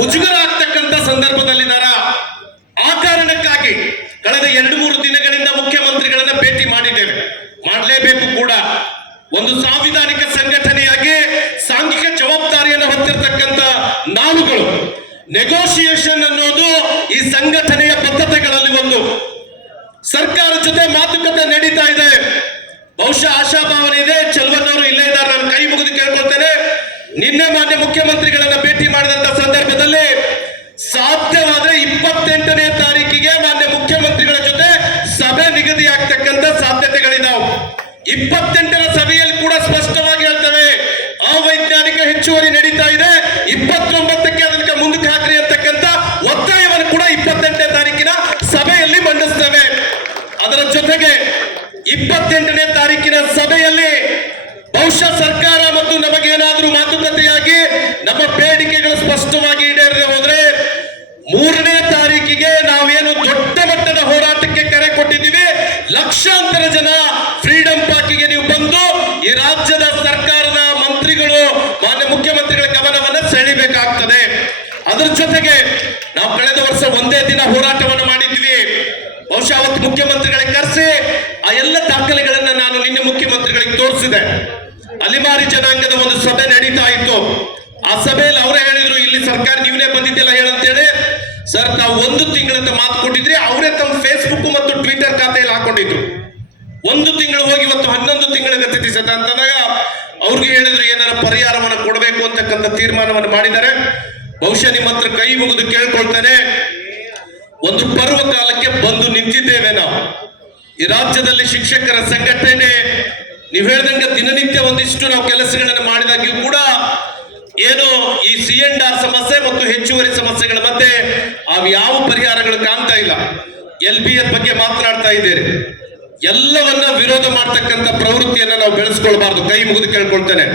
ಮುಜುಗರ ಆಗ್ತಕ್ಕಂಥ ಸಂದರ್ಭದಲ್ಲಿದ್ದಾರ. ಆ ಕಾರಣಕ್ಕಾಗಿ ಕಳೆದ 2-3 ದಿನಗಳಿಂದ ಮುಖ್ಯಮಂತ್ರಿಗಳನ್ನ ಭೇಟಿ ಮಾಡಿದ್ದೇವೆ, ಮಾಡಲೇಬೇಕು ಕೂಡ. ಒಂದು ಸಾಂವಿಧಾನಿಕ ಸಂಘಟನೆಯಾಗಿ ಸಾಂಘಿಕ ಜವಾಬ್ದಾರಿಯನ್ನು ಹೊತ್ತಿರತಕ್ಕಂಥ ನಾವುಗಳು, ನೆಗೋಷಿಯೇಷನ್ ಅನ್ನೋದು ಈ ಸಂಘಟನೆಯ ಬದ್ಧತೆಗಳಲ್ಲಿ ಒಂದು. ಸರ್ಕಾರ ಜೊತೆ ಮಾತುಕತೆ ನಡೀತಾ ಇದೆ. ಬಹುಶಃ ಆಶಾಭಾವನೆ ಇದೆ, ಚಲುವಣ್ಣವರು ಇಲ್ಲೇ ಇದ್ದಾರೆ, ನಾನು ಕೈ ಮುಗಿದು ಕೇಳ್ಕೊಳ್ತೇನೆ. ನಿನ್ನೆ ಮಾನ್ಯ ಮುಖ್ಯಮಂತ್ರಿಗಳನ್ನ ಭೇಟಿ ಮಾಡಿದಂತ ಸಂದರ್ಭದಲ್ಲಿ ಸಾಧ್ಯವಾದ್ರೆ 28ನೇ ತಾರೀಕಿಗೆ ಮಾನ್ಯ ಮುಖ್ಯಮಂತ್ರಿಗಳ ಜೊತೆ ಸಭೆ ನಿಗದಿ ಆಗ್ತಕ್ಕಂಥ ಸಾಧ್ಯತೆಗಳಿದಾವೆ. 28ರ ಸಭೆಯಲ್ಲಿ ಕೂಡ ಸ್ಪಷ್ಟವಾಗಿ ಹೇಳ್ತೇವೆ, ಅವೈಜ್ಞಾನಿಕ ಹೆಚ್ಚುವರಿ ನಡೀತಾ ಇದೆ, 29ಕ್ಕೆ ಅದಕ್ಕೆ ಮುಂದಕ್ಕೆ ಹಾಕ್ರಿ ಅಂತಕ್ಕಂಥ ಒತ್ತಾಯವನ್ನು ಕೂಡ 28ನೇ ತಾರೀಕಿನ ಸಭೆಯಲ್ಲಿ ಮಂಡಿಸ್ತೇವೆ. ಅದರ ಜೊತೆಗೆ 28ನೇ ತಾರೀಕಿನ ಸಭೆಯಲ್ಲಿ ಬಹುಶಃ ಸರ್ಕಾರ ಮತ್ತು ನಮಗೇನಾದ್ರೂ ಮಾತುಕತೆಯಾಗಿ ನಮ್ಮ ಬೇಡಿಕೆಗಳು ಸ್ಪಷ್ಟವಾಗಿ ಈಡೇರದೆ ಹೋದ್ರೆ 3ನೇ ತಾರೀಕಿಗೆ ನಾವೇನು ದೊಡ್ಡ ಮಟ್ಟದ ಹೋರಾಟಕ್ಕೆ ಕರೆ ಕೊಟ್ಟಿದ್ದೀವಿ, ಲಕ್ಷಾಂತರ ಜನ ಫ್ರೀಡಂ ಪಾರ್ಕಿಗೆ ನೀವು ಬಂದು ಈ ರಾಜ್ಯದ ಸರ್ಕಾರದ ಮಂತ್ರಿಗಳು ಮಾನ್ಯ ಮುಖ್ಯಮಂತ್ರಿಗಳ ಗಮನವನ್ನು ಸೆಳೆಯಬೇಕಾಗ್ತದೆ. ಅದರ ಜೊತೆಗೆ ನಾವು ಕಳೆದ ವರ್ಷ ಒಂದೇ ದಿನ ಹೋರಾಟವನ್ನು ಮಾಡಿದ್ವಿ. ಬಹುಶಃ ಅವತ್ತು ಮುಖ್ಯಮಂತ್ರಿಗಳಿಗೆ ಕರೆಸಿ ಆ ಎಲ್ಲ ದಾಖಲೆಗಳನ್ನ ನಾನು ನಿನ್ನೆ ಮುಖ್ಯಮಂತ್ರಿಗಳಿಗೆ ತೋರಿಸಿದೆ. ಅಲಿಮಾರಿ ಜನಾಂಗದ ಒಂದು ಸಭೆ ನಡೀತಾ ಇತ್ತು. ಆ ಸಭೆಯಲ್ಲಿ ಅವರೇ ಹೇಳಿದ್ರು, ಇಲ್ಲಿ ಸರ್ಕಾರ ನೀವೇ ಬಂದಿದ್ದೆಲ್ಲ ಹೇಳಂತೇಳಿ. ಸರ್, ತಾವು 1 ತಿಂಗಳಂತ ಮಾತು ಕೊಟ್ಟಿದ್ರಿ, ಅವರೇ ತಮ್ಮ ಫೇಸ್ಬುಕ್ ಮತ್ತು ಟ್ವಿಟರ್ ಖಾತೆಯಲ್ಲಿ ಹಾಕೊಂಡಿದ್ರು. 1 ತಿಂಗಳು ಹೋಗಿ ಇವತ್ತು 11 ತಿಂಗಳ ಗತಿ ಸತ ಅಂತಂದಾಗ ಅವ್ರಿಗೆ ಹೇಳಿದ್ರು ಏನಾರ ಪರಿಹಾರವನ್ನು ಕೊಡಬೇಕು ಅಂತಕ್ಕಂಥ ತೀರ್ಮಾನವನ್ನು ಮಾಡಿದ್ದಾರೆ. ಬಹುಶಃ ನಿಮ್ಮ ಹತ್ರ ಕೈ ಮುಗಿದು ಕೇಳ್ಕೊಳ್ತಾನೆ, ಒಂದು ಪರ್ವ ಕಾಲಕ್ಕೆ ಬಂದು ನಿಂತಿದ್ದೇವೆ ನಾವು. ಈ ರಾಜ್ಯದಲ್ಲಿ ಶಿಕ್ಷಕರ ಸಂಘಟನೆ ನೀವು ಹೇಳ್ದಂಗೆ ದಿನನಿತ್ಯ ಒಂದಿಷ್ಟು ನಾವು ಕೆಲಸಗಳನ್ನು ಮಾಡಿದಾಗ್ಯೂ ಕೂಡ ಏನು ಈ C&R ಸಮಸ್ಯೆ ಮತ್ತು ಹೆಚ್ಚುವರಿ ಸಮಸ್ಯೆಗಳ ಮಧ್ಯೆ ಯಾವ ಪರಿಹಾರಗಳು ಕಾಣ್ತಾ ಇಲ್ಲ. LBA ಬಗ್ಗೆ ಮಾತನಾಡ್ತಾ ಇದ್ದೀರಿ, ಎಲ್ಲವನ್ನ ವಿರೋಧ ಮಾಡ್ತಕ್ಕಂಥ ಪ್ರವೃತ್ತಿಯನ್ನ ನಾವು ಬೆಳೆಸ್ಕೊಳ್ಬಾರ್ದು. ಕೈ ಮುಗಿದು ಕೇಳ್ಕೊಳ್ತೇನೆ.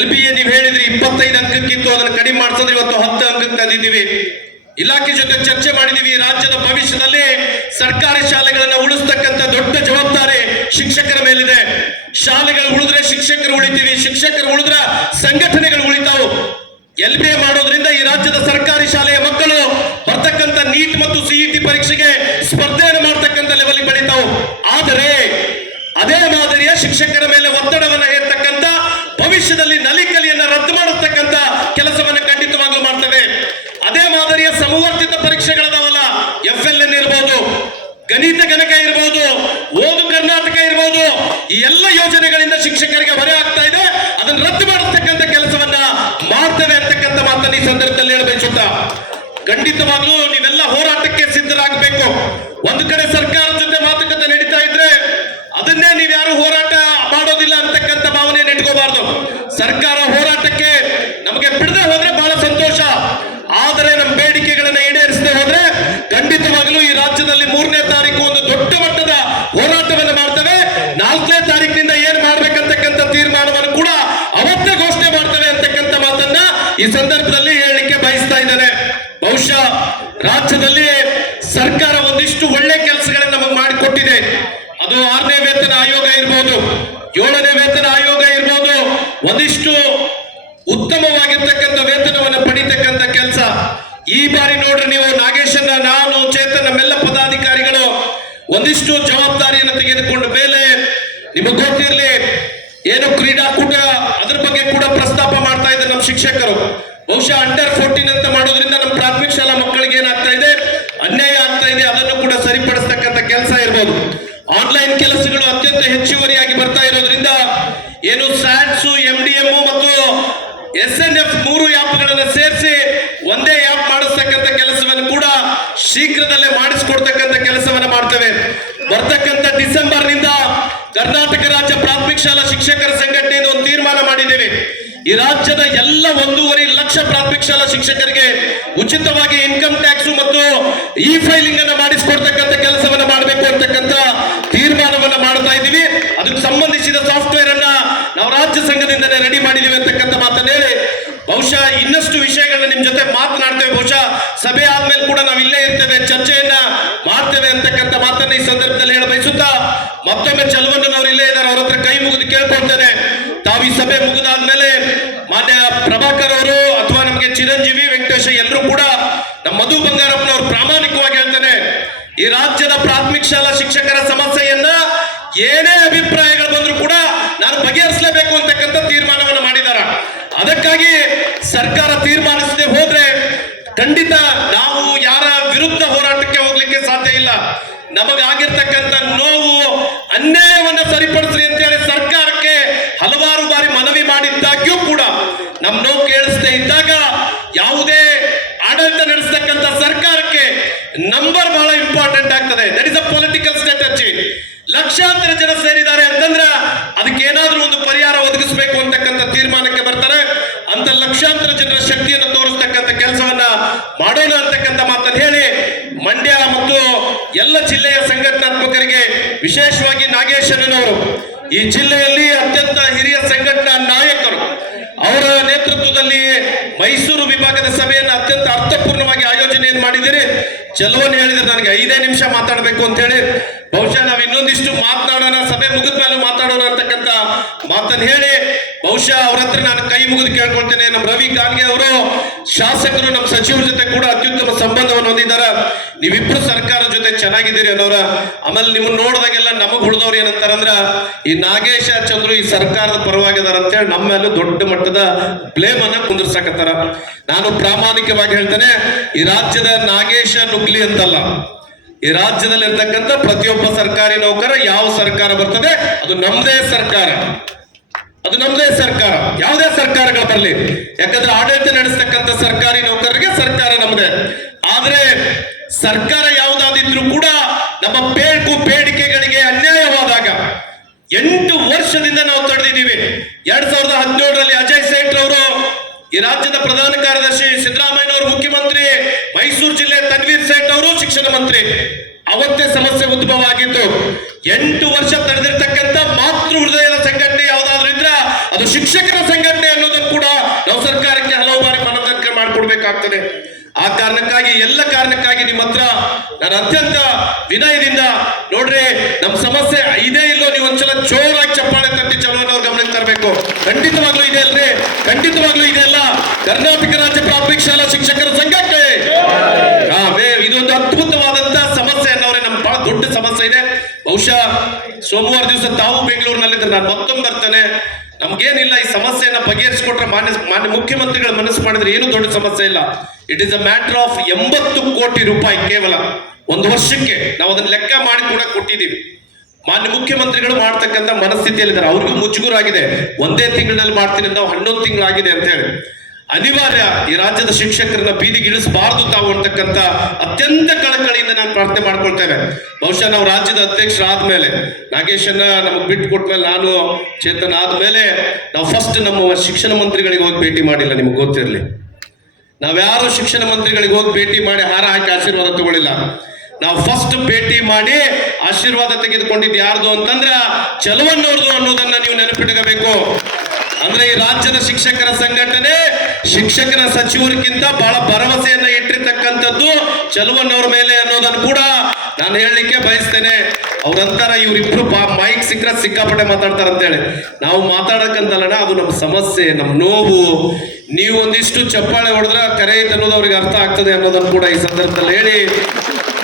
LBA ನೀವು ಹೇಳಿದ್ರಿ 25 ಅಂಕಕ್ಕಿತ್ತು, ಅದನ್ನು ಕಡಿಮೆ ಮಾಡಿಸೋದು ಇವತ್ತು 10 ಅಂಕಕ್ಕೆ ತಂದಿದ್ದೀವಿ. ಇಲಾಖೆ ಜೊತೆ ಚರ್ಚೆ ಮಾಡಿದೀವಿ. ರಾಜ್ಯದ ಭವಿಷ್ಯದಲ್ಲಿ ಸರ್ಕಾರಿ ಶಾಲೆಗಳನ್ನ ಉಳಿಸ್ತಕ್ಕಂಥ ದೊಡ್ಡ ಜವಾಬ್ದಾರಿ ಶಿಕ್ಷಕರ ಮೇಲಿದೆ. ಶಾಲೆಗಳು ಉಳಿದ್ರೆ ಶಿಕ್ಷಕರು ಉಳಿತೀವಿ, ಶಿಕ್ಷಕರು ಉಳಿದ್ರೆ ಸಂಘಟನೆಗಳು ಉಳಿತಾವು. LBA ಮಾಡೋದ್ರಿಂದ ಈ ರಾಜ್ಯದ ಸರ್ಕಾರಿ ಶಾಲೆಯ ಮಕ್ಕಳು ಬರ್ತಕ್ಕಂಥ ನೀಟ್ ಮತ್ತು CET ಪರೀಕ್ಷೆಗೆ ಸ್ಪರ್ಧೆಯನ್ನು ಮಾಡ್ತಕ್ಕಂಥ ಲೆವೆಲ್ ಬೆಳೀತಾವು. ಆದರೆ ಅದೇ ಮಾದರಿಯ ಶಿಕ್ಷಕರ ಮೇಲೆ ಒತ್ತಡವನ್ನು ಹೇರ್ತಕ್ಕಂಥ, ಭವಿಷ್ಯದಲ್ಲಿ ನಲಿಕಲಿಯನ್ನ ರದ್ದು ಮಾಡತಕ್ಕಂಥ ಕೆಲಸವನ್ನು ಖಂಡಿತವಾಗ್ಲೂ ಮಾಡ್ತೇವೆ. ಅದೇ ಮಾದರಿಯ ಸಮವರ್ತಿತ ಪರೀಕ್ಷೆಗಳದಾವಲ್ಲ, FLN ಇರ್ಬೋದು, ಗಣಿತ ಗಣಕ ಇರ್ಬೋದು, ಓದು ಕರ್ನಾಟಕ ಇರ್ಬೋದು, ಈ ಎಲ್ಲ ಯೋಜನೆಗಳಿಂದ ಶಿಕ್ಷಕರಿಗೆ ಹೊರೆ ಆಗ್ತಾ ಇದೆ. ಅದನ್ನು ರದ್ದು ಮಾಡತಕ್ಕಂಥ ಕೆಲಸವನ್ನ ಮಾಡ್ತೇವೆ ಅಂತಕ್ಕಂಥ ಮಾತನ್ನು ಈ ಸಂದರ್ಭದಲ್ಲಿ ಹೇಳಬೇಕುತ್ತ. ಖಂಡಿತವಾಗ್ಲೂ ನೀವೆಲ್ಲ ಹೋರಾಟಕ್ಕೆ ಸಿದ್ಧರಾಗಬೇಕು. ಒಂದು ಕಡೆ ಸರ್ಕಾರದ ಜೊತೆ ಮಾತುಕತೆ ನಡೀತಾ ಇದ್ರೆ ಅದನ್ನೇ ನೀವ್ಯಾರು ಹೋರಾಟ ಮಾಡೋದಿಲ್ಲ ಅಂತಕ್ಕಂಥ ಭಾವನೆಯನ್ನು ಇಟ್ಕೋಬಾರ್ದು. ಸರ್ಕಾರ ಹೋರಾಟಕ್ಕೆ ನಮಗೆ ಬಿಡದೆ ಹೋದ್ರೆ ಬಹಳ ಸಂತೋಷ. ಆದರೆ ನಮ್ಮ ಬೇಡಿಕೆಗಳನ್ನ ಈಡೇರಿಸದೆ ಹೋದ್ರೆ ಖಂಡಿತವಾಗಲೂ ಈ ರಾಜ್ಯದಲ್ಲಿ 3ನೇ ತಾರೀಕು ಒಂದು ದೊಡ್ಡ ಮಟ್ಟದ ಹೋರಾಟವನ್ನು ಮಾಡ್ತೇವೆ. 4ನೇ ತಾರೀಕಿನಿಂದ ಏನ್ ಮಾಡ್ಬೇಕಂತಕ್ಕಂಥ ತೀರ್ಮಾನವನ್ನು ಕೂಡ ಅವತ್ತೇ ಘೋಷಣೆ ಮಾಡ್ತೇವೆ ಅಂತಕ್ಕಂಥ ಮಾತನ್ನ ಈ ಸಂದರ್ಭದಲ್ಲಿ ಹೇಳಲಿಕ್ಕೆ ಬಯಸ್ತಾ ಇದ್ದೇನೆ. ಬಹುಶಃ ರಾಜ್ಯದಲ್ಲಿ ಸರ್ಕಾರ ಒಂದಿಷ್ಟು ಒಳ್ಳೆ ಕೆಲಸಗಳನ್ನ ನಮಗೆ ಮಾಡಿಕೊಟ್ಟಿದೆ. ಅದು 6ನೇ ವೇತನ ಆಯೋಗ ಇರ್ಬೋದು, 7ನೇ ವೇತನ ಆಯೋಗ ಇರ್ಬೋದು, ಒಂದಿಷ್ಟು ಉತ್ತಮವಾಗಿರ್ತಕ್ಕಂಥ ವೇತನವನ್ನು ಪಡಿತಕ್ಕಂಥ ಕೆಲಸ. ಈ ಬಾರಿ ನೋಡ್ರಿ ನೀವು, ನಾಗೇಶನ್ನ, ನಾನು, ಚೇತನ್, ನಮ್ಮೆಲ್ಲ ಪದಾಧಿಕಾರಿಗಳು ಒಂದಿಷ್ಟು ಜವಾಬ್ದಾರಿಯನ್ನು ತೆಗೆದುಕೊಂಡ ಮೇಲೆ ನಿಮಗೆ ಗೊತ್ತಿರಲಿ, ಏನು ಕ್ರೀಡಾಕೂಟ ಅದ್ರ ಬಗ್ಗೆ ಕೂಡ ಪ್ರಸ್ತಾಪ ಮಾಡ್ತಾ ಇದ್ದಾರೆ ನಮ್ಮ ಶಿಕ್ಷಕರು. ಬಹುಶಃ ಅಂಡರ್ 14 ಅಂತ ಮಾಡೋದ್ರಿಂದ ನಮ್ಮ ಪ್ರಾಥಮಿಕ ಶಾಲಾ ಮಕ್ಕಳಿಗೆ ಏನಾಗ್ತಾ ಇದೆ, ಅನ್ಯಾಯ ಆಗ್ತಾ ಇದೆ. ಅದನ್ನು ಕೂಡ ಸರಿಪಡಿಸ್ತಕ್ಕಂಥ ಕೆಲಸ ಇರ್ಬೋದು. ಆನ್ಲೈನ್ ಕೆಲಸಗಳು ಅತ್ಯಂತ ಹೆಚ್ಚುವರಿಯಾಗಿ ಬರ್ತಾ ಇರೋದ್ರಿಂದ ಏನು ಸ್ಯಾಟ್ಸು, MDM ಮತ್ತು SNF 3 ಆ್ಯಪ್ಗಳನ್ನು ಸೇರಿಸಿ ಒಂದೇ ಆ್ಯಪ್ ಮಾಡಿಸ್ತಕ್ಕಂಥ ಕೆಲಸವನ್ನು ಕೂಡ ಶೀಘ್ರದಲ್ಲೇ ಮಾಡಿಸ್ಕೊಡ್ತಕ್ಕಂಥ ಕೆಲಸವನ್ನು ಮಾಡ್ತೇವೆ. ಬರ್ತಕ್ಕಂಥ ಡಿಸೆಂಬರ್ನಿಂದ ಕರ್ನಾಟಕ ರಾಜ್ಯ ಪ್ರಾಥಮಿಕ ಶಾಲಾ ಶಿಕ್ಷಕರ ಸಂಘಟನೆಯಿಂದ ಒಂದು ತೀರ್ಮಾನ ಮಾಡಿದ್ದೇವೆ. ಈ ರಾಜ್ಯದ ಎಲ್ಲ 1.5 ಲಕ್ಷ ಪ್ರಾಥಮಿಕ ಶಾಲಾ ಶಿಕ್ಷಕರಿಗೆ ಉಚಿತವಾಗಿ ಇನ್ಕಮ್ ಟ್ಯಾಕ್ಸ್ ಮತ್ತು ಫೈಲಿಂಗ್ ಅನ್ನು ಮಾಡಿಸ್ಕೊಡ್ತಕ್ಕಂಥ ಕೆಲಸವನ್ನು ಮಾಡಬೇಕು ಅಂತಕ್ಕಂಥ ತೀರ್ಮಾನವನ್ನ ಮಾಡ್ತಾ ಇದ್ದೀವಿ. ಅದಕ್ಕೆ ಸಂಬಂಧಿಸಿದ ಸಾಫ್ಟ್ವೇರ್ ಅನ್ನ ನಾವು ರಾಜ್ಯ ಸಂಘದಿಂದನೇ ರೆಡಿ ಮಾಡಿದೀವಿ ಅಂತಕ್ಕಂಥ ಮಾತನ್ನ ಹೇಳಿ, ಬಹುಶಃ ಇನ್ನಷ್ಟು ವಿಷಯಗಳನ್ನ ನಿಮ್ ಜೊತೆ ಮಾತನಾಡ್ತೇವೆ. ಬಹುಶಃ ಸಭೆ ಆದ್ಮೇಲೆ ಕೂಡ ನಾವು ಇಲ್ಲೇ ಇರ್ತೇವೆ, ಚರ್ಚೆಯನ್ನ ಮಾಡ್ತೇವೆ ಅಂತಕ್ಕಂಥ ಮಾತನ್ನ ಈ ಸಂದರ್ಭದಲ್ಲಿ ಹೇಳ ಬಯಸುತ್ತಾ, ಮತ್ತೊಮ್ಮೆ ಚಲುವಣ್ಣನವರು ಇಲ್ಲೇ ಇದ್ದಾರೆ, ಅವ್ರ ಹತ್ರ ಕೈ ಮುಗಿದು ಕೇಳ್ಕೊಳ್ತೇನೆ. ತಾವು ಈ ಸಭೆ ಮುಗಿದಾದ್ಮೇಲೆ ಮಾನ್ಯ ಪ್ರಭಾಕರ್ ಅವರು ಅಥವಾ ನಮಗೆ ಚಿರಂಜೀವಿ ವೆಂಕಟೇಶ ಎಲ್ಲರೂ ಕೂಡ ನಮ್ಮ ಮಧು ಬಂಗಾರಪ್ಪನವರು ಪ್ರಾಮಾಣಿಕವಾಗಿ ಹೇಳ್ತಾನೆ, ಈ ರಾಜ್ಯದ ಪ್ರಾಥಮಿಕ ಶಾಲಾ ಶಿಕ್ಷಕರ ಸಮಸ್ಯೆಯನ್ನ ಏನೇ ಅಭಿಪ್ರಾಯಗಳು ಬಂದ್ರು ಕೂಡ ನಾನು ಬಗೆಹರಿಸಲೇಬೇಕು ಅಂತಕ್ಕಂಥ ತೀರ್ಮಾನವನ್ನು ಮಾಡಿದಾರ. ಅದಕ್ಕಾಗಿ ಸರ್ಕಾರ ತೀರ್ಮಾನಿಸದೆ ಹೋದ್ರೆ ಖಂಡಿತ ನಾವು ಯಾರ ವಿರುದ್ಧ ಹೋರಾಟಕ್ಕೆ ಹೋಗ್ಲಿಕ್ಕೆ ಸಾಧ್ಯ ಇಲ್ಲ. ನಮಗಾಗಿರ್ತಕ್ಕಂಥ ನೋವು ಅನ್ಯಾಯವನ್ನ ಸರಿಪಡಿಸ್ರಿ ಅಂತ ಹೇಳಿ ಸರ್ಕಾರಕ್ಕೆ ಹಲವಾರು ಬಾರಿ ಮನವಿ ಮಾಡಿದ್ದಾಗ್ಯೂ ಕೂಡ ನಮ್ಮ ನೋವು ಕೇಳಿಸದೇ ಇದ್ದಾಗ ಯಾವುದೇ ಆಡಳಿತ ನಡೆಸತಕ್ಕಂಥ ಸರ್ಕಾರಕ್ಕೆ ನಂಬರ್ ಬಹಳ ಇಂಪಾರ್ಟೆಂಟ್ ಆಗ್ತದೆ. That is a political strategy. ಲಕ್ಷಾಂತರ ಜನ ಸೇರಿದ್ದಾರೆ ಅಂತಂದ್ರೆ ಅದಕ್ಕೆ ಏನಾದ್ರೂ ಒಂದು ಪರಿಹಾರ ಒದಗಿಸಬೇಕು ಅಂತಕ್ಕಂಥ ತೀರ್ಮಾನಕ್ಕೆ ಬರ್ತಾರೆ. ಅಂತ ಲಕ್ಷಾಂತರ ಜನರ ಶಕ್ತಿಯನ್ನು ತೋರಿಸ್ತಕ್ಕಂಥ ಕೆಲಸವನ್ನ ಮಾಡೋಣ ಅಂತಕ್ಕಂಥ ಮಾತನ್ನು ಹೇಳಿ, ಮಂಡ್ಯ ಮತ್ತು ಎಲ್ಲ ಜಿಲ್ಲೆಯ ಸಂಘಟನಾತ್ಮಕರಿಗೆ ವಿಶೇಷವಾಗಿ ನಾಗೇಶಣ್ಣನವರು ಈ ಜಿಲ್ಲೆಯಲ್ಲಿ ಅತ್ಯಂತ ಹಿರಿಯ ಸಂಘಟನಾ ನಾಯಕರು, ಅವರ ನೇತೃತ್ವದಲ್ಲಿ ಮೈಸೂರು ವಿಭಾಗದ ಸಭೆಯನ್ನು ಅತ್ಯಂತ ಅರ್ಥಪೂರ್ಣವಾಗಿ ಆಯೋಜನೆಯನ್ನು ಮಾಡಿದ್ದೀರಿ. ಕೆಲವೊಂದು ಹೇಳಿದ್ರೆ ನನಗೆ 5 ನಿಮಿಷ ಮಾತಾಡಬೇಕು ಅಂತ ಹೇಳಿ, ಬಹುಶಃ ನಾವು ಇನ್ನೊಂದಿಷ್ಟು ಮಾತನಾಡೋಣ, ಸಭೆ ಮುಗಿದ ಮೇಲೆ ಮಾತಾಡೋಣ ಅಂತಕ್ಕಂಥ ಮಾತನ್ನು ಹೇಳಿ ಬಹುಶಃ ಅವ್ರ ಹತ್ರ ನಾನು ಕೈ ಮುಗಿದು ಕೇಳ್ಕೊಳ್ತೇನೆ. ನಮ್ಮ ರವಿ ಕಾನ್ಗೆ ಅವರು ಶಾಸಕರು, ನಮ್ಮ ಸಚಿವರ ಜೊತೆ ಕೂಡ ಅತ್ಯುತ್ತಮ ಸಂಬಂಧವನ್ನು ಹೊಂದಿದ್ದಾರೆ. ನೀವಿಬ್ರು ಸರ್ಕಾರ ಜೊತೆ ಚೆನ್ನಾಗಿದ್ದೀರಿ ಅನ್ನೋರ. ಆಮೇಲೆ ನಿಮ್ಮನ್ನ ನೋಡಿದಾಗೆಲ್ಲ ನಮಗ್ ಹುಳಿದವ್ರು ಏನಂತಾರಂದ್ರ ಈ ನಾಗೇಶ ಚಂದ್ರು ಈ ಸರ್ಕಾರದ ಪರವಾಗಿದಾರ ಅಂತ ಹೇಳಿ ನಮ್ಮ ಮೇಲೂ ದೊಡ್ಡ ಮಟ್ಟದ ಬ್ಲೇಮ್ ಅನ್ನ ಕುಂದಿರ್ಸಕತ್ತಾರ. ನಾನು ಪ್ರಾಮಾಣಿಕವಾಗಿ ಹೇಳ್ತೇನೆ, ಈ ರಾಜ್ಯದ ನಾಗೇಶ ನುಗ್ಲಿ ಅಂತಲ್ಲ, ಈ ರಾಜ್ಯದಲ್ಲಿ ಇರ್ತಕ್ಕಂಥ ಪ್ರತಿಯೊಬ್ಬ ಸರ್ಕಾರಿ ನೌಕರ ಯಾವ ಸರ್ಕಾರ ಬರ್ತದೆ ಅದು ನಮ್ದೇ ಸರ್ಕಾರ, ಅದು ನಮ್ದೇ ಸರ್ಕಾರ. ಯಾವುದೇ ಸರ್ಕಾರಗಳು ಬರಲಿ, ಯಾಕಂದ್ರೆ ಆಡಳಿತ ನಡೆಸ್ತಕ್ಕಂಥ ಸರ್ಕಾರಿ ನೌಕರರಿಗೆ ಸರ್ಕಾರ ನಮ್ದೇ. ಆದ್ರೆ ಸರ್ಕಾರ ಯಾವುದಾದಿದ್ರು ಕೂಡ ನಮ್ಮ ಬೇಡಿಕೆಗಳಿಗೆ ಅನ್ಯಾಯವಾದಾಗ 8 ವರ್ಷದಿಂದ ನಾವು ತಡೆದಿದ್ದೀವಿ. 2017ರಲ್ಲಿ ಅಜಯ್ ಸೇಠ್ ಅವರು ಈ ರಾಜ್ಯದ ಪ್ರಧಾನ ಕಾರ್ಯದರ್ಶಿ, ಸಿದ್ದರಾಮಯ್ಯನವರು ಮುಖ್ಯಮಂತ್ರಿ, ಮೈಸೂರು ಜಿಲ್ಲೆ ತನ್ವೀರ್ ಸೇಠ್ ಅವರು ಶಿಕ್ಷಣ ಮಂತ್ರಿ. ಅವತ್ತೇ ಸಮಸ್ಯೆ ಉದ್ಭವ ಆಗಿತ್ತು. 8 ವರ್ಷ ತಡೆದಿರ್ತಕ್ಕಂಥ ಮಾತೃ ಹೃದಯದ ಸಂಘಟನೆ ಯಾವುದಾದ್ರೂ ಇದ್ರ ಅದು ಶಿಕ್ಷಕರ ಸಂಘಟನೆ ಅನ್ನೋದನ್ನು ಕೂಡ ನಾವು ಸರ್ಕಾರಕ್ಕೆ ಹಲವು ಬಾರಿ ಮನವರಿಕೆ ಮಾಡಿಕೊಡ್ಬೇಕಾಗ್ತದೆ. ಆ ಕಾರಣಕ್ಕಾಗಿ, ಎಲ್ಲ ಕಾರಣಕ್ಕಾಗಿ ನಿಮ್ಮ ಹತ್ರ ನಾನು ಅತ್ಯಂತ ವಿನಯದಿಂದ, ನೋಡ್ರಿ ನಮ್ಮ ಸಮಸ್ಯೆ ಇದೇ ಇಲ್ಲೋ ನೀವು ಒಂದ್ಸಲ ಜೋರಾಗಿ ಚಪ್ಪಾಳೆ ತಟ್ಟಿ ಚಲೋನವ್ರ ಗಮನಕ್ಕೆ ತರಬೇಕು. ಖಂಡಿತವಾಗ್ಲೂ ಇದೆ ಅಲ್ರಿ, ಖಂಡಿತವಾಗ್ಲೂ ಇದೆ ಅಲ್ಲ. ಕರ್ನಾಟಕ ರಾಜ್ಯ ಪ್ರಾಥಮಿಕ ಶಾಲಾ ಶಿಕ್ಷಕರ ಸಂಘಕ್ಕೆ ಇದೊಂದು ಅದ್ಭುತವಾದಂತ ಸಮಸ್ಯೆ ಅನ್ನೋರೆ, ನಮ್ಗೆ ಬಹಳ ದೊಡ್ಡ ಸಮಸ್ಯೆ ಇದೆ. ಬಹುಶಃ ಸೋಮವಾರ ದಿವಸ ತಾವು ಬೆಂಗಳೂರಿನಲ್ಲಿದ್ರೆ ನಾನು ಮತ್ತೊಮ್ಮೆ ಬರ್ತೇನೆ. ನಮ್ಗೇನಿಲ್ಲ, ಈ ಸಮಸ್ಯೆಯನ್ನ ಬಗೆಹರಿಸಿಕೊಟ್ರೆ ಮಾನ್ಯ ಮುಖ್ಯಮಂತ್ರಿಗಳ ಮನಸ್ಸು ಮಾಡಿದ್ರೆ ಏನು ದೊಡ್ಡ ಸಮಸ್ಯೆ ಇಲ್ಲ. It is a matter of 80 ಕೋಟಿ ರೂಪಾಯಿ ಕೇವಲ ಒಂದು ವರ್ಷಕ್ಕೆ ನಾವು ಅದನ್ನ ಲೆಕ್ಕ ಮಾಡಿ ಕೂಡ ಕೊಟ್ಟಿದ್ದೀವಿ. ಮಾನ್ಯ ಮುಖ್ಯಮಂತ್ರಿಗಳು ಮಾಡ್ತಕ್ಕಂಥ ಮನಸ್ಥಿತಿಯಲ್ಲಿದ್ದಾರೆ. ಅವ್ರಿಗೂ ಮುಜುಗುರಾಗಿದೆ, ಒಂದೇ ತಿಂಗಳಲ್ಲಿ ಮಾಡ್ತೀನಿ ನಾವು 11 ತಿಂಗಳಾಗಿದೆ ಅಂತ ಹೇಳಿ. ಅನಿವಾರ್ಯ ಈ ರಾಜ್ಯದ ಶಿಕ್ಷಕರನ್ನ ಬೀದಿಗೆ ಇಳಿಸಬಾರದು ತಾವು ಅಂತಕ್ಕಂಥ ಅತ್ಯಂತ ಕಳಕಳಿಯಿಂದ ನಾನು ಪ್ರಾರ್ಥನೆ ಮಾಡ್ಕೊಳ್ತೇನೆ. ಬಹುಶಃ ನಾವು ರಾಜ್ಯದ ಅಧ್ಯಕ್ಷರಾದ್ಮೇಲೆ, ನಾಗೇಶನ್ನ ನಮಗೆ ಬಿಟ್ಟು ಕೊಟ್ಮೇಲೆ, ನಾನು ಚೇತನ್ ಆದ್ಮೇಲೆ ನಾವು ಫಸ್ಟ್ ನಮ್ಮ ಶಿಕ್ಷಣ ಮಂತ್ರಿಗಳಿಗೆ ಹೋಗಿ ಭೇಟಿ ಮಾಡಿಲ್ಲ. ನಿಮ್ಗೆ ಗೊತ್ತಿರಲಿ, ನಾವ್ಯಾರು ಶಿಕ್ಷಣ ಮಂತ್ರಿಗಳಿಗೆ ಹೋಗಿ ಭೇಟಿ ಮಾಡಿ ಹಾರ ಹಾಕಿ ಆಶೀರ್ವಾದ ತಗೊಳ್ಳಿಲ್ಲ. ನಾವು ಫಸ್ಟ್ ಭೇಟಿ ಮಾಡಿ ಆಶೀರ್ವಾದ ತೆಗೆದುಕೊಂಡಿದ್ದು ಯಾರ್ದು ಅಂತಂದ್ರ ಚಲುವಣ್ಣವ್ರದು ಅನ್ನೋದನ್ನ ನೀವು ನೆನಪಿಟ್ಕೋಬೇಕು. ಅಂದ್ರೆ ಈ ರಾಜ್ಯದ ಶಿಕ್ಷಕರ ಸಂಘಟನೆ ಶಿಕ್ಷಕರ ಸಚಿವರಿಗಿಂತ ಬಹಳ ಭರವಸೆಯನ್ನ ಇಟ್ಟಿರ್ತಕ್ಕಂಥದ್ದು ಚಲುವಣ್ಣವ್ರ ಮೇಲೆ ಅನ್ನೋದನ್ನು ಕೂಡ ನಾನು ಹೇಳಲಿಕ್ಕೆ ಬಯಸ್ತೇನೆ. ಅವ್ರಂತಾರ ಇವ್ರಿಬ್ರು ಮೈಕ್ ಸಿಕ್ಕರೆ ಸಿಕ್ಕಾಪಟ್ಟೆ ಮಾತಾಡ್ತಾರ ಅಂತೇಳಿ. ನಾವು ಮಾತಾಡಕ್ಕಂತಲ್ಲ, ಅದು ನಮ್ಮ ಸಮಸ್ಯೆ, ನಮ್ಮ ನೋವು. ನೀವು ಒಂದಿಷ್ಟು ಚಪ್ಪಾಳೆ ಹೊಡೆದ್ರೆ ಕರೆ ಐತೆ ಅನ್ನೋದು ಅವ್ರಿಗೆ ಅರ್ಥ ಆಗ್ತದೆ ಅನ್ನೋದನ್ನು ಕೂಡ ಈ ಸಂದರ್ಭದಲ್ಲಿ ಹೇಳಿ,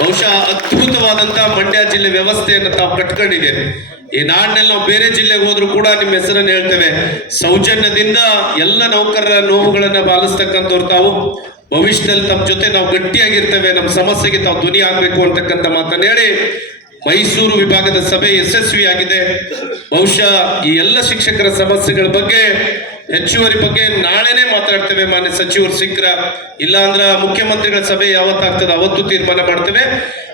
ಬಹುಶಃ ಅದ್ಭುತವಾದಂತ ಮಂಡ್ಯ ಜಿಲ್ಲೆ ವ್ಯವಸ್ಥೆಯನ್ನು ತಾವು ಕಟ್ಕೊಂಡಿದ್ದೀರಿ. ಈ ನಾಡಿನಲ್ಲಿ ನಾವು ಬೇರೆ ಜಿಲ್ಲೆಗೆ ಹೋದ್ರು ಕೂಡ ನಿಮ್ಮ ಹೆಸರನ್ನು ಹೇಳ್ತೇವೆ. ಸೌಜನ್ಯದಿಂದ ಎಲ್ಲ ನೌಕರರ ನೋವುಗಳನ್ನ ಪಾಲಿಸ್ತಕ್ಕಂಥವ್ರು ತಾವು. ಭವಿಷ್ಯದಲ್ಲಿ ತಮ್ಮ ಜೊತೆ ನಾವು ಗಟ್ಟಿಯಾಗಿರ್ತೇವೆ, ನಮ್ಮ ಸಮಸ್ಯೆಗೆ ತಾವು ಧ್ವನಿ ಆಗ್ಬೇಕು ಅಂತಕ್ಕಂಥ ಮಾತನ್ನು ಹೇಳಿ, ಮೈಸೂರು ವಿಭಾಗದ ಸಭೆ ಯಶಸ್ವಿಯಾಗಿದೆ. ಬಹುಶಃ ಈ ಎಲ್ಲ ಶಿಕ್ಷಕರ ಸಮಸ್ಯೆಗಳ ಬಗ್ಗೆ, ಹೆಚ್ಚುವರಿ ಬಗ್ಗೆ ನಾಳೆನೇ ಮಾತಾಡ್ತೇವೆ. ಮಾನ್ಯ ಸಚಿವರು ಸಿಕ್ಕ್ರ, ಇಲ್ಲ ಅಂದ್ರ ಮುಖ್ಯಮಂತ್ರಿಗಳ ಸಭೆ ಯಾವತ್ತಾಗ್ತದೆ ಅವತ್ತು ತೀರ್ಮಾನ ಮಾಡ್ತೇವೆ.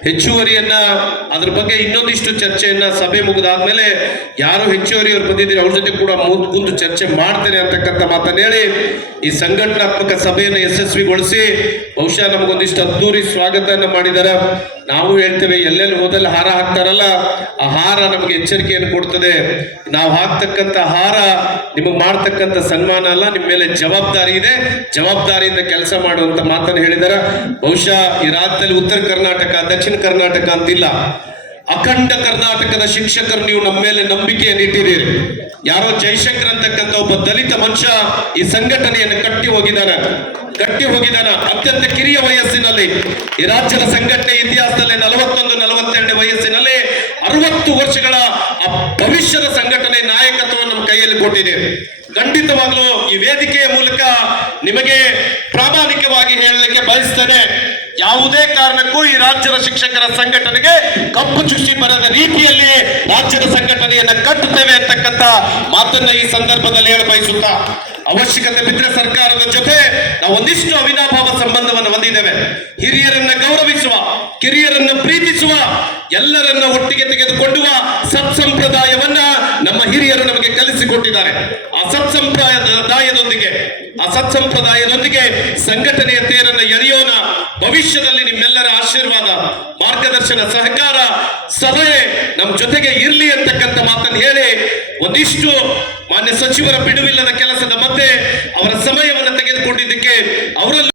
ಹೆಚ್ಚುವರಿಯನ್ನ ಅದ್ರ ಬಗ್ಗೆ ಇನ್ನೊಂದಿಷ್ಟು ಚರ್ಚೆಯನ್ನ ಸಭೆ ಮುಗಿದಾದ್ಮೇಲೆ ಯಾರು ಹೆಚ್ಚುವರಿ ಅವ್ರು ಬಂದಿದ್ದೀರಿ ಅವ್ರ ಜೊತೆ ಕೂಡ ಕುಂತು ಚರ್ಚೆ ಮಾಡ್ತೇನೆ ಅಂತಕ್ಕಂಥ ಮಾತನ್ನ ಹೇಳಿ ಈ ಸಂಘಟನಾತ್ಮಕ ಸಭೆಯನ್ನು ಯಶಸ್ವಿಗೊಳಿಸಿ, ಬಹುಶಃ ನಮಗೊಂದಿಷ್ಟು ಅದ್ದೂರಿ ಸ್ವಾಗತನ ಮಾಡಿದಾರ. ನಾವು ಹೇಳ್ತೇವೆ, ಎಲ್ಲೆಲ್ಲಿ ಹೋದಲ್ಲಿ ಹಾರ ಹಾಕ್ತಾರಲ್ಲ, ಆ ಹಾರ ನಮಗೆ ಎಚ್ಚರಿಕೆಯನ್ನು ಕೊಡ್ತದೆ. ನಾವು ಹಾಕ್ತಕ್ಕಂಥ ಹಾರ ನಿಮಗೆ ಮಾಡ್ತಕ್ಕಂಥ ಸನ್ಮಾನ ಅಲ್ಲ, ನಿಮ್ಮ ಮೇಲೆ ಜವಾಬ್ದಾರಿ ಇದೆ, ಜವಾಬ್ದಾರಿಯಿಂದ ಕೆಲಸ ಮಾಡುವಂತ ಮಾತನ್ನು ಹೇಳಿದಾರ. ಬಹುಶಃ ಈ ರಾಜ್ಯದಲ್ಲಿ ಉತ್ತರ ಕರ್ನಾಟಕ, ದಕ್ಷಿಣ ಕರ್ನಾಟಕ ಅಂತಿಲ್ಲ, ಅಖಂಡ ಕರ್ನಾಟಕದ ಶಿಕ್ಷಕರು ನೀವು ನಮ್ಮ ಮೇಲೆ ನಂಬಿಕೆಯನ್ನು ಇಟ್ಟಿದ್ದೀರಿ. ಯಾರೋ ಜೈಶಂಕರ್ ಅಂತಕ್ಕಂಥ ಒಬ್ಬ ದಲಿತ ಮನುಷ್ಯ ಈ ಸಂಘಟನೆಯನ್ನು ಕಟ್ಟಿ ಹೋಗಿದ್ದಾನೆ. ಅತ್ಯಂತ ಕಿರಿಯ ವಯಸ್ಸಿನಲ್ಲಿ ಈ ರಾಜ್ಯದ ಸಂಘಟನೆ ಇತಿಹಾಸದಲ್ಲಿ 41-42 ವಯಸ್ಸಿನಲ್ಲಿ 60 ವರ್ಷಗಳ ಆ ಭವಿಷ್ಯದ ಸಂಘಟನೆ ನಾಯಕತ್ವವನ್ನು ನಮ್ಮ ಕೈಯಲ್ಲಿ ಕೊಟ್ಟಿದೆ. ಖಂಡಿತವಾಗ್ಲೂ ಈ ವೇದಿಕೆಯ ಮೂಲಕ ನಿಮಗೆ ಪ್ರಾಮಾಣಿಕವಾಗಿ ಹೇಳಲಿಕ್ಕೆ ಬಯಸ್ತೇನೆ, ಯಾವುದೇ ಕಾರಣಕ್ಕೂ ಈ ರಾಜ್ಯದ ಶಿಕ್ಷಕರ ಸಂಘಟನೆಗೆ ಕಪ್ಪು ಚುಚ್ಚಿ ಬರದ ರೀತಿಯಲ್ಲಿ ರಾಜ್ಯದ ಸಂಘಟನೆಯನ್ನ ಕಟ್ಟುತ್ತೇವೆ ಅಂತಕ್ಕಂಥ ಮಾತನ್ನ ಈ ಸಂದರ್ಭದಲ್ಲಿ ಹೇಳ ಬಯಸುತ್ತಾ, ಅವಶ್ಯಕತೆ ಬಿದ್ದರೆ ಸರ್ಕಾರದ ಜೊತೆ ನಾವು ಒಂದಿಷ್ಟು ಅವಿನಾಭಾವ ಸಂಬಂಧವನ್ನು ಹೊಂದಿದ್ದೇವೆ. ಹಿರಿಯರನ್ನ ಗೌರವಿಸುವ, ಕಿರಿಯರನ್ನ ಪ್ರೀತಿಸುವ, ಎಲ್ಲರನ್ನ ಒಟ್ಟಿಗೆ ತೆಗೆದುಕೊಳ್ಳುವ ಸತ್ಸಂಪ್ರದಾಯವನ್ನ ನಮ್ಮ ಹಿರಿಯರು ನಮಗೆ ಕಲಿಸಿಕೊಟ್ಟಿದ್ದಾರೆ. ಆ ಸತ್ಸಂಪ್ರದಾಯದೊಂದಿಗೆ ಸಂಘಟನೆಯ ತೇರನ್ನು ಎಳೆಯೋಣ. ಭವಿಷ್ಯದಲ್ಲಿ ನಿಮ್ಮೆಲ್ಲರ ಆಶೀರ್ವಾದ, ಮಾರ್ಗದರ್ಶನ, ಸಹಕಾರ, ಸಲಹೆ ನಮ್ಮ ಜೊತೆಗೆ ಇರ್ಲಿ ಅಂತಕ್ಕಂಥ ಮಾತನ್ನು ಹೇಳಿ, ಒಂದಿಷ್ಟು ಮಾನ್ಯ ಸಚಿವರ ಬಿಡುವಿಲ್ಲದ ಕೆಲಸದ ಮಧ್ಯೆ ಅವರ ಸಮಯವನ್ನು ತೆಗೆದುಕೊಂಡಿದ್ದಕ್ಕೆ ಅವರಲ್ಲಿ